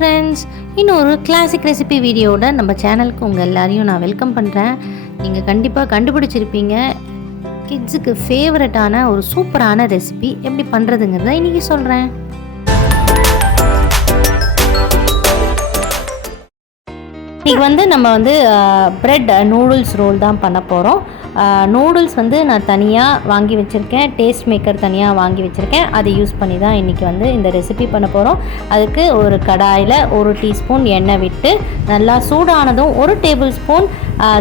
Friends, இன்னொரு classic recipe வீடியோட நம்ம சேனலுக்கு உங்கள் எல்லாரையும் நான் வெல்கம் பண்ணுறேன். நீங்கள் கண்டிப்பாக கண்டுபிடிச்சிருப்பீங்க, கிட்ஸுக்கு ஃபேவரட்டான ஒரு சூப்பரான ரெசிபி எப்படி பண்ணுறதுங்கிறத இன்றைக்கி சொல்கிறேன். இன்றைக்கி நம்ம ப்ரெட் நூடுல்ஸ் ரோல் தான் பண்ண போகிறோம். நூடுல்ஸ் நான் தனியாக வாங்கி வச்சுருக்கேன், டேஸ்ட் மேக்கர் தனியாக வாங்கி வச்சுருக்கேன். அதை யூஸ் பண்ணி தான் இன்றைக்கி இந்த ரெசிபி பண்ண போகிறோம். அதுக்கு ஒரு கடாயில் 1 டீஸ்பூன் எண்ணெய் விட்டு நல்லா சூடானதும் 1 டேபிள் ஸ்பூன்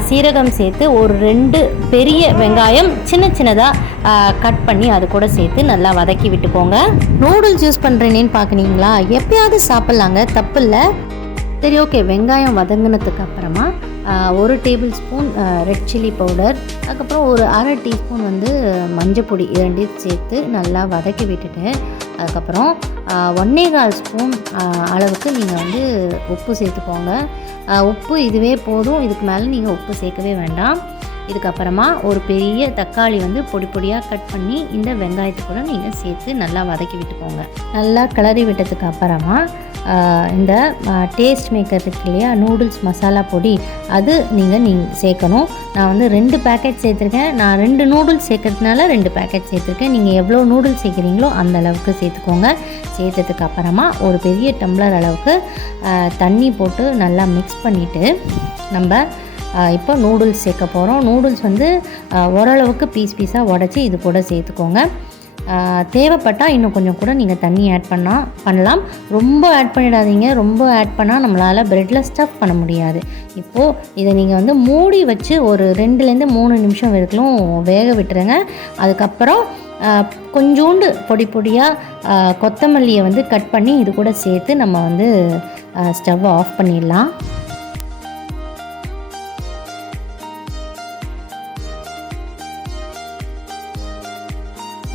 சீரகம் சேர்த்து ஒரு 2 பெரிய வெங்காயம் சின்ன சின்னதாக கட் பண்ணி அது கூட சேர்த்து நல்லா வதக்கி விட்டுக்கோங்க. நூடுல்ஸ் யூஸ் பண்ணுறேன்னு பார்க்குறீங்களா? எப்பயாவது சாப்பிட்லாங்க, தப்பு இல்லை. சரி, ஓகே. வெங்காயம் வதங்கினதுக்கு அப்புறமா 1 table spoon red chilli powder, அதுக்கப்புறம் ஒரு 1/2 டீஸ்பூன் மஞ்சப்பொடி, 2 சேர்த்து நல்லா வதக்கி விட்டுட்டு அதுக்கப்புறம் 1.25 ஸ்பூன் அளவுக்கு நீங்கள் உப்பு சேர்த்துக்கோங்க. உப்பு இதுவே போதும், இதுக்கு மேலே நீங்கள் உப்பு சேர்க்கவே வேண்டாம். இதுக்கப்புறமா ஒரு பெரிய தக்காளி பொடி பொடியாக கட் பண்ணி இந்த வெங்காயத்தை கூட நீங்கள் சேர்த்து நல்லா வதக்கி விட்டுக்கோங்க. நல்லா கிளறி விட்டதுக்கு அப்புறமா இந்த டேஸ்ட் மேக்கர் இருக்கு இல்லையா, நூடுல்ஸ் மசாலா பொடி, அது நீங்கள் சேர்க்கணும். நான் 2 பேக்கெட் சேர்த்துருக்கேன். நான் 2 நூடுல்ஸ் சேர்க்கறதுனால 2 பேக்கெட் சேர்த்துருக்கேன். நீங்கள் எவ்வளோ நூடுல்ஸ் சேர்க்குறீங்களோ அந்த அளவுக்கு சேர்த்துக்கோங்க. சேர்த்ததுக்கு அப்புறமா ஒரு பெரிய டம்ளர் அளவுக்கு தண்ணி போட்டு நல்லா மிக்ஸ் பண்ணிவிட்டு நம்ம இப்போ நூடுல்ஸ் சேர்க்க போகிறோம். நூடுல்ஸ் ஓரளவுக்கு பீஸாக உடச்சி இது கூட சேர்த்துக்கோங்க. தேவைப்பட்டால் இன்னும் கொஞ்சம் கூட நீங்கள் தண்ணி ஆட் பண்ணலாம். ரொம்ப ஆட் பண்ணிடாதீங்க. ரொம்ப ஆட் பண்ணால் நம்மளால் ப்ரெட்டில் ஸ்டஃப் பண்ண முடியாது. இப்போது இதை நீங்கள் மூடி வச்சு ஒரு 2லேருந்து 3 நிமிஷம் வரைக்கும் வேக விட்டுருங்க. அதுக்கப்புறம் கொஞ்சோண்டு பொடி பொடியாக கொத்தமல்லியை கட் பண்ணி இது கூட சேர்த்து நம்ம ஸ்டவ்வை ஆஃப் பண்ணிடலாம்.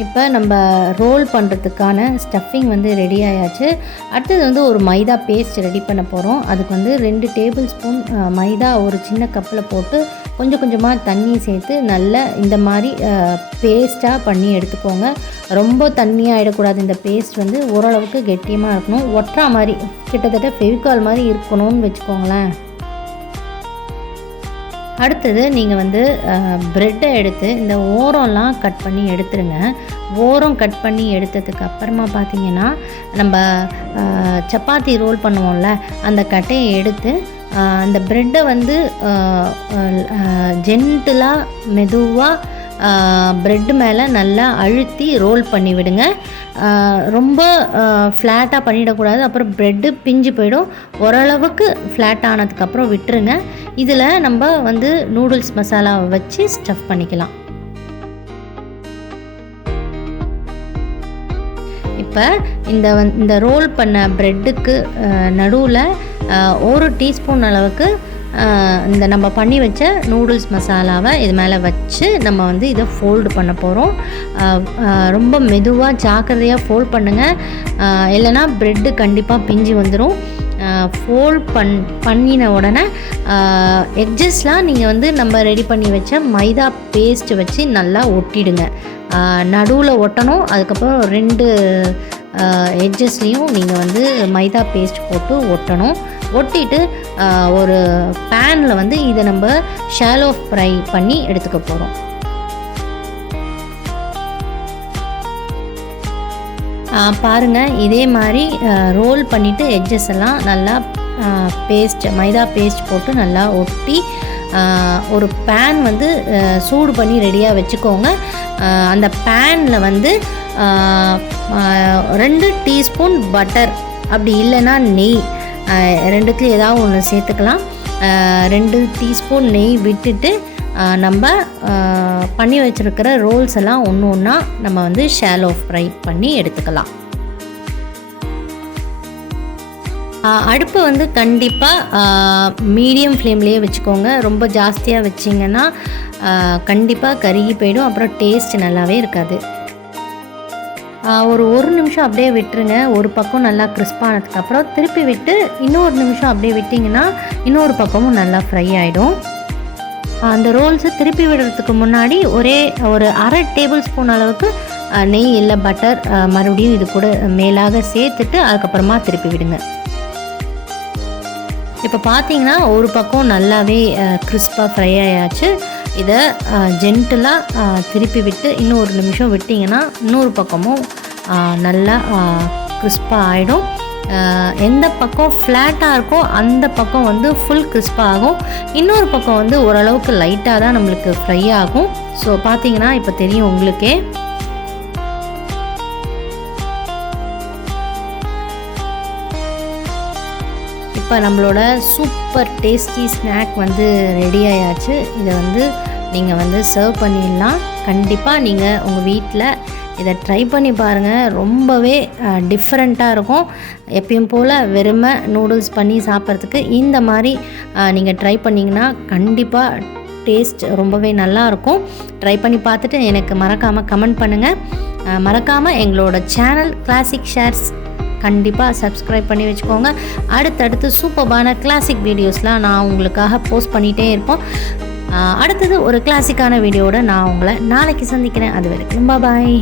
இப்போ நம்ம ரோல் பண்ணுறதுக்கான ஸ்டஃபிங் ரெடி ஆயாச்சு. அடுத்தது ஒரு மைதா பேஸ்ட் ரெடி பண்ண போகிறோம். அதுக்கு 2 டேபிள் ஸ்பூன் மைதா ஒரு சின்ன கப்பில் போட்டு கொஞ்சம் கொஞ்சமாக தண்ணி சேர்த்து நல்லா இந்த மாதிரி பேஸ்ட்டாக பண்ணி எடுத்துக்கோங்க. ரொம்ப தண்ணியாக ஆகிடக்கூடாது. இந்த பேஸ்ட் ஓரளவுக்கு கெட்டியமாக இருக்கணும். ஒட்டுறா மாதிரி, கிட்டத்தட்ட ஃபெவிகால் மாதிரி இருக்கணும்னு வச்சுக்கோங்களேன். அடுத்தது நீங்கள் ப்ரெட்டை எடுத்து இந்த ஓரம்லாம் கட் பண்ணி எடுத்துருங்க. ஓரம் கட் பண்ணி எடுத்ததுக்கு அப்புறமா பார்த்தீங்கன்னா, நம்ம சப்பாத்தி ரோல் பண்ணுவோம்ல, அந்த கட்டையை எடுத்து அந்த ப்ரெட்டை ஜென்டிலாக மெதுவாக ப்ரெட்டு மேலே நல்லா அழுத்தி ரோல் பண்ணி விடுங்க. ரொம்ப ஃப்ளாட்டாக பண்ணிடக்கூடாது, அப்புறம் ப்ரெட்டு பிஞ்சு போயிடும். ஓரளவுக்கு ஃப்ளாட் ஆனதுக்கப்புறம் விட்டுருங்க. இதில் நம்ம நூடுல்ஸ் மசாலாவை வச்சு ஸ்டஃப் பண்ணிக்கலாம். இப்போ இந்த ரோல் பண்ண ப்ரெட்டுக்கு நடுவில் 1 டீஸ்பூன் அளவுக்கு இந்த நம்ம பண்ணி வச்ச நூடுல்ஸ் மசாலாவை இது மேலே வச்சு நம்ம இதை ஃபோல்டு பண்ண போகிறோம். ரொம்ப மெதுவாக ஜாக்கிரதையாக ஃபோல்ட் பண்ணுங்கள், இல்லைனா ப்ரெட்டு கண்டிப்பாக பிஞ்சு வந்துடும். ஃபோல்ட் பண்ணின உடனே எட்ஜஸ்லாம் நீங்கள் நம்ம ரெடி பண்ணி வச்ச மைதா பேஸ்ட்டு வச்சு நல்லா ஒட்டிடுங்க. நடுவில் ஒட்டணும். அதுக்கப்புறம் 2 எட்ஜஸ்லேயும் நீங்கள் மைதா பேஸ்ட் போட்டு ஒட்டணும். ஒட்டிட்டு ஒரு பேனில் இதை நம்ம ஷாலோ ஃப்ரை பண்ணி எடுத்துக்க போகிறோம். பாருங்கள், இதே மாதிரி ரோல் பண்ணிவிட்டு எட்ஜஸ் எல்லாம் நல்லா மைதா பேஸ்ட் போட்டு நல்லா ஒட்டி ஒரு பேன் சூடு பண்ணி ரெடியாக வச்சுக்கோங்க. அந்த பேனில் 2 டீஸ்பூன் பட்டர், அப்படி இல்லைன்னா நெய், 2த்துல ஏதாவது ஒன்று சேர்த்துக்கலாம். 2 டீஸ்பூன் நெய் விட்டுட்டு நம்ம பண்ணி வச்சுருக்கிற ரோல்ஸ் எல்லாம் ஒன்று ஒன்றா நம்ம ஷாலோ ஃப்ரை பண்ணி எடுத்துக்கலாம். அடுப்பு கண்டிப்பாக மீடியம் ஃப்ளேம்லேயே வச்சுக்கோங்க. ரொம்ப ஜாஸ்தியாக வச்சிங்கன்னா கண்டிப்பாக கருகி போயிடும், அப்புறம் டேஸ்ட் நல்லாவே இருக்காது. ஒரு 1 நிமிஷம் அப்படியே விட்டுருங்க. ஒரு பக்கம் நல்லா கிறிஸ்பானதுக்கப்புறம் திருப்பி விட்டு இன்னொரு நிமிஷம் அப்படியே விட்டிங்கன்னா இன்னொரு பக்கமும் நல்லா ஃப்ரை ஆகிடும். அந்த ரோல்ஸை திருப்பி விடுறதுக்கு முன்னாடி ஒரு 1/2 டேபிள் ஸ்பூன் அளவுக்கு நெய் இல்லை பட்டர் மறுபடியும் இது கூட மேலாக சேர்த்துட்டு அதுக்கப்புறமா திருப்பி விடுங்க. இப்போ பார்த்தீங்கன்னா ஒரு பக்கம் நல்லாவே கிறிஸ்பாக ஃப்ரை ஆயாச்சு. இதை ஜென்டிலாக திருப்பி விட்டு இன்னும் ஒரு நிமிஷம் விட்டிங்கன்னா இன்னொரு பக்கமும் நல்லா கிறிஸ்பாக ஆகிடும். எந்த பக்கம் ஃப்ளாட்டாக இருக்கோ அந்த பக்கம் வந்து ஃபுல் கிறிஸ்பாக ஆகும். இன்னொரு பக்கம் வந்து ஓரளவுக்கு லைட்டாக தான் நம்மளுக்கு ஃப்ரை ஆகும். ஸோ பார்த்தீங்கன்னா இப்போ தெரியும் உங்களுக்கே. இப்போ நம்மளோட சூப்பர் டேஸ்டி ஸ்நாக் வந்து ரெடி ஆயாச்சு. இதை வந்து நீங்கள் வந்து சர்வ் பண்ணிடலாம். கண்டிப்பாக நீங்கள் உங்கள் வீட்டில் இதை ட்ரை பண்ணி பாருங்கள். ரொம்பவே டிஃப்ரெண்ட்டாக இருக்கும். எப்பயும் போல் வெறுமை நூடுல்ஸ் பண்ணி சாப்பிட்றதுக்கு இந்த மாதிரி நீங்கள் ட்ரை பண்ணிங்கன்னா கண்டிப்பாக டேஸ்ட் ரொம்பவே நல்லாயிருக்கும். ட்ரை பண்ணி பார்த்துட்டு எனக்கு மறக்காமல் கமெண்ட் பண்ணுங்கள். மறக்காமல் எங்களோட சேனல் கிளாசிக் ஷேர்ஸ் கண்டிப்பாக சப்ஸ்கிரைப் பண்ணி வச்சுக்கோங்க. அடுத்தடுத்து சூப்பர்பான கிளாசிக் வீடியோஸ்லாம் நான் உங்களுக்காக போஸ்ட் பண்ணிகிட்டே இருப்போம். அடுத்தது ஒரு கிளாசிக்கான வீடியோவோட நான் உங்களை நாளைக்கு சந்திக்கிறேன். அது வரைக்கும் பாய்.